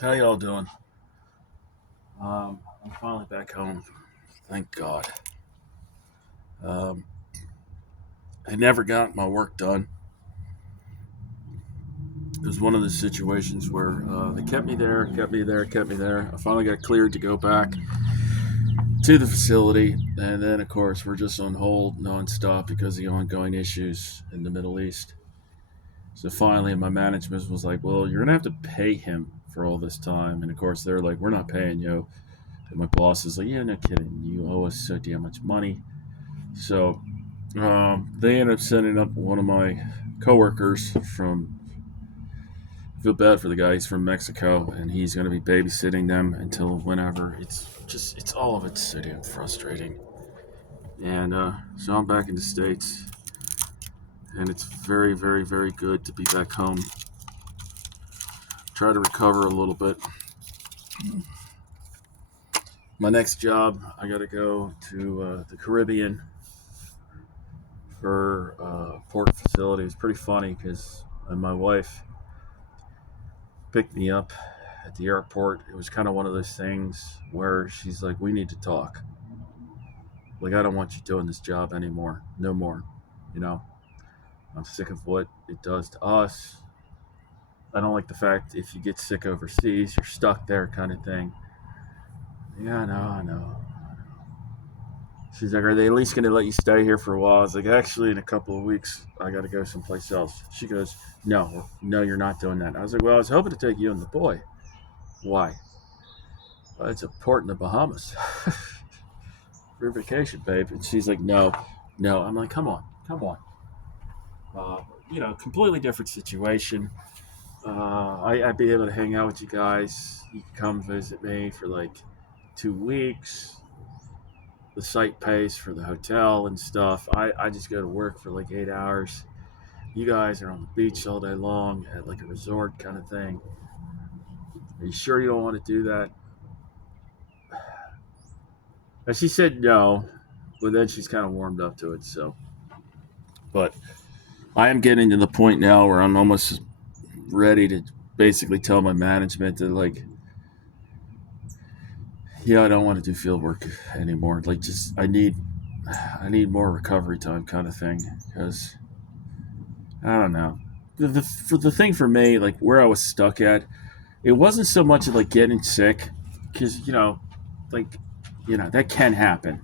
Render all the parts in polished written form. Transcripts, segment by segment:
How y'all doing? I'm finally back home. Thank God. Um, I never got my work done. It was one of the situations where they kept me there, kept me there, kept me there. I finally got cleared to go back to the facility, and then of course we're just on hold nonstop because of the ongoing issues in the Middle East. So finally, my management was like, "Well, you're gonna have to pay him for all this time," and of course they're like, "We're not paying you." And my boss is like, "Yeah, no kidding. You owe us so damn much money." So they ended up sending up one of my coworkers from. I feel bad for the guy. He's from Mexico, and he's going to be babysitting them until whenever. It's all of it's so damn frustrating. And so I'm back in the states, and it's very, very, very good to be back home. Try to recover a little bit. My next job, I got to go to the Caribbean for port facility. It's pretty funny because my wife picked me up at the airport. It was kind of one of those things where she's like, "We need to talk. Like, I don't want you doing this job anymore. No more. You know, I'm sick of what it does to us. I don't like the fact if you get sick overseas, you're stuck there, kind of thing." Yeah, I know. She's like, "Are they at least going to let you stay here for a while?" I was like, "Actually, in a couple of weeks, I got to go someplace else." She goes, "No, no, you're not doing that." I was like, "Well, I was hoping to take you and the boy." Why? "Well, it's a port in the Bahamas for vacation, babe." And she's like, "No, no." I'm like, "Come on, come on." Completely different situation. I'd be able to hang out with you guys. You could come visit me for like 2 weeks. The site pays for the hotel and stuff. I just go to work for like 8 hours. You guys are on the beach all day long at like a resort kind of thing. Are you sure you don't want to do that? And she said no, but then she's kind of warmed up to it. So, but I am getting to the point now where I'm almost ready to basically tell my management that like, yeah, I don't want to do field work anymore. Like, just I need more recovery time, kind of thing. Because I don't know. For the thing for me, like where I was stuck at, it wasn't so much of like getting sick, because like that can happen.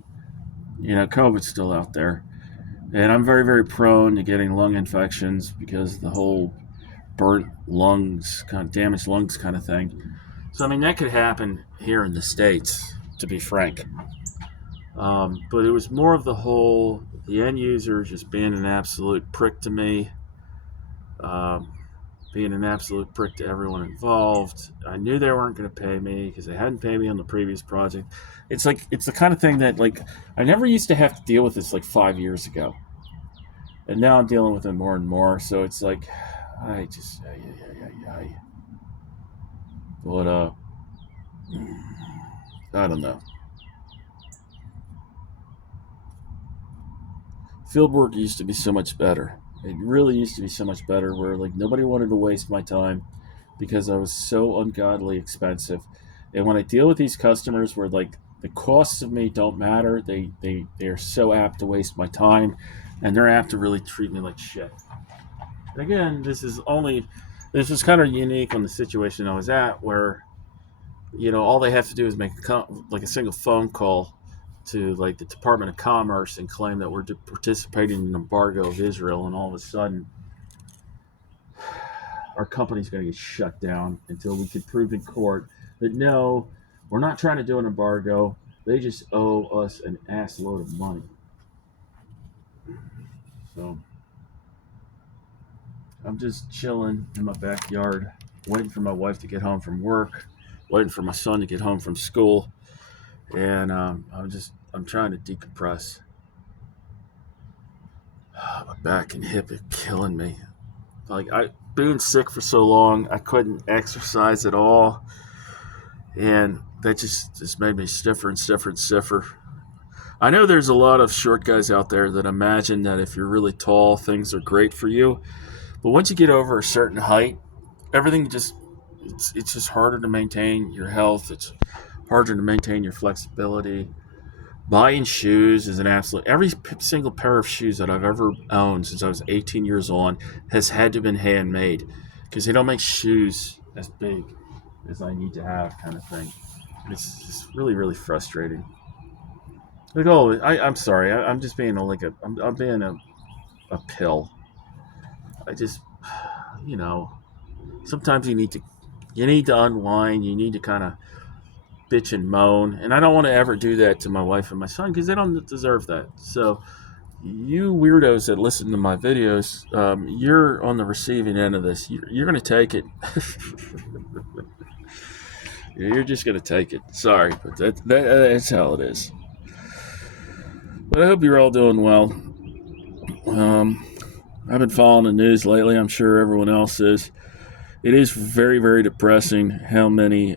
COVID's still out there, and I'm very very prone to getting lung infections because the whole burnt lungs, kind of damaged lungs, kind of thing. So I mean that could happen here in the states, to be frank. But it was more of the end user just being an absolute prick to me, um, being an absolute prick to everyone involved. I knew they weren't going to pay me because they hadn't paid me on the previous project. It's the kind of thing that like I never used to have to deal with this like 5 years ago, and now I'm dealing with it more and more. So it's like I just but I don't know. Field work used to be so much better. It really used to be so much better where like nobody wanted to waste my time because I was so ungodly expensive. And when I deal with these customers where like the costs of me don't matter, they are so apt to waste my time, and they're apt to really treat me like shit. And again, this was kind of unique on the situation I was at where all they have to do is make like a single phone call to like the Department of Commerce and claim that we're participating in an embargo of Israel, and all of a sudden our company's going to get shut down until we can prove in court that no, we're not trying to do an embargo. They just owe us an ass load of money. So I'm just chilling in my backyard, waiting for my wife to get home from work, waiting for my son to get home from school, and I'm trying to decompress. My back and hip are killing me. Like I being sick for so long, I couldn't exercise at all, and that just made me stiffer and stiffer and stiffer. I know there's a lot of short guys out there that imagine that if you're really tall, things are great for you. But once you get over a certain height, everything just it's just harder to maintain your health. It's harder to maintain your flexibility. Buying shoes is an absolute. Every single pair of shoes that I've ever owned since I was 18 years old has had to have been handmade because they don't make shoes as big as I need to have, kind of thing. It's just really, really frustrating. Like, oh, I'm sorry. I'm just being I'm being a pill. I just, you know, sometimes you need to unwind. You need to kind of bitch and moan, and I don't want to ever do that to my wife and my son because they don't deserve that. So, you weirdos that listen to my videos, you're on the receiving end of this. You're going to take it. You're just going to take it. Sorry, but that's how it is. But I hope you're all doing well. Um, I've been following the news lately. I'm sure everyone else is. It is very, very depressing how many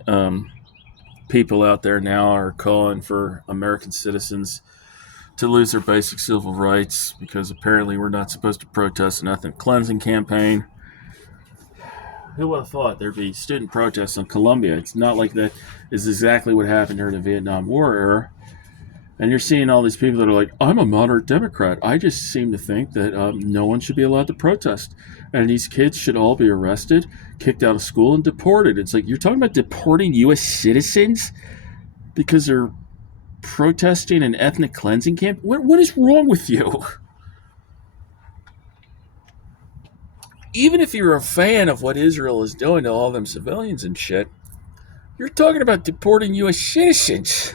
people out there now are calling for American citizens to lose their basic civil rights because apparently we're not supposed to protest an ethnic cleansing campaign. Who would have thought there'd be student protests in Colombia? It's not like that is exactly what happened during the Vietnam War era. And you're seeing all these people that are like, I'm a moderate Democrat. I just seem to think that no one should be allowed to protest. And these kids should all be arrested, kicked out of school, and deported. It's like, you're talking about deporting U.S. citizens because they're protesting an ethnic cleansing camp? What is wrong with you? Even if you're a fan of what Israel is doing to all them civilians and shit, you're talking about deporting U.S. citizens.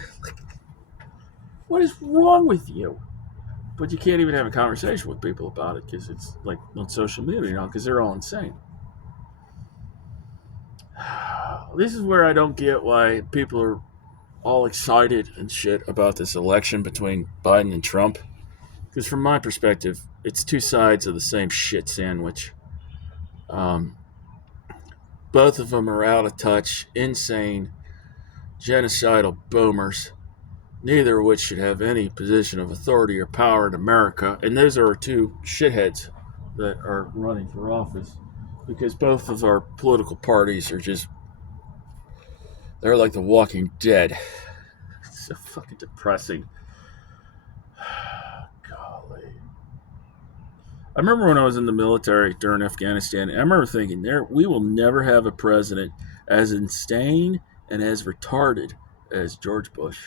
What is wrong with you? But you can't even have a conversation with people about it because it's like on social media now because they're all insane. This is where I don't get why people are all excited and shit about this election between Biden and Trump. Because from my perspective, it's two sides of the same shit sandwich. Um, both of them are out of touch, insane, genocidal boomers, neither of which should have any position of authority or power in America. And those are our two shitheads that are running for office because both of our political parties are just, they're like the Walking Dead. It's so fucking depressing. Golly. I remember when I was in the military during Afghanistan, I remember thinking, we will never have a president as insane and as retarded as George Bush.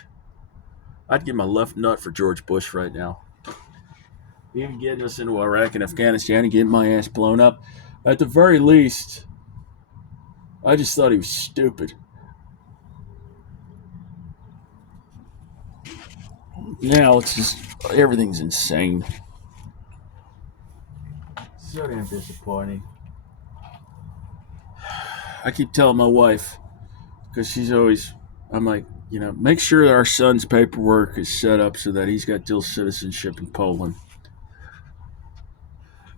I'd give my left nut for George Bush right now. Even getting us into Iraq and Afghanistan and getting my ass blown up. At the very least, I just thought he was stupid. Now it's just, everything's insane. So damn disappointing. I keep telling my wife, because she's always, I'm like, make sure that our son's paperwork is set up so that he's got dual citizenship in Poland.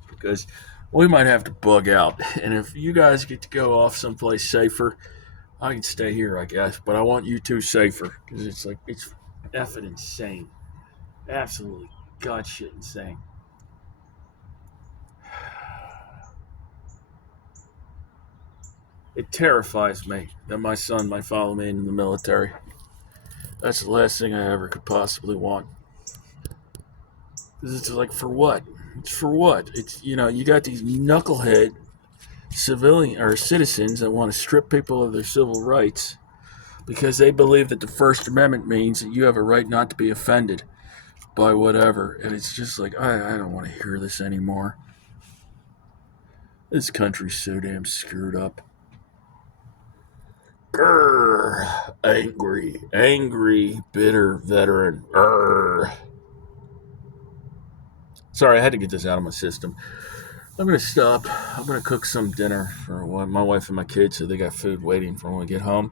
Because we might have to bug out. And if you guys get to go off someplace safer, I can stay here, I guess. But I want you two safer. Because it's like, it's effing insane. Absolutely god shit insane. It terrifies me that my son might follow me into the military. That's the last thing I ever could possibly want. It's like, for what? It's for what? It's, you got these knucklehead civilian or citizens that want to strip people of their civil rights because they believe that the First Amendment means that you have a right not to be offended by whatever. And it's just like, I don't want to hear this anymore. This country's so damn screwed up. Grr, angry, bitter veteran. Grr. Sorry, I had to get this out of my system. I'm going to stop. I'm going to cook some dinner for my wife and my kids so they got food waiting for when we get home.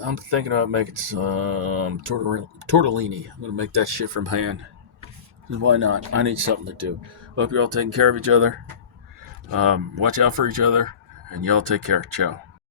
I'm thinking about making some tortellini. I'm going to make that shit from hand. Why not? I need something to do. Hope you're all taking care of each other. Watch out for each other. And y'all take care. Ciao.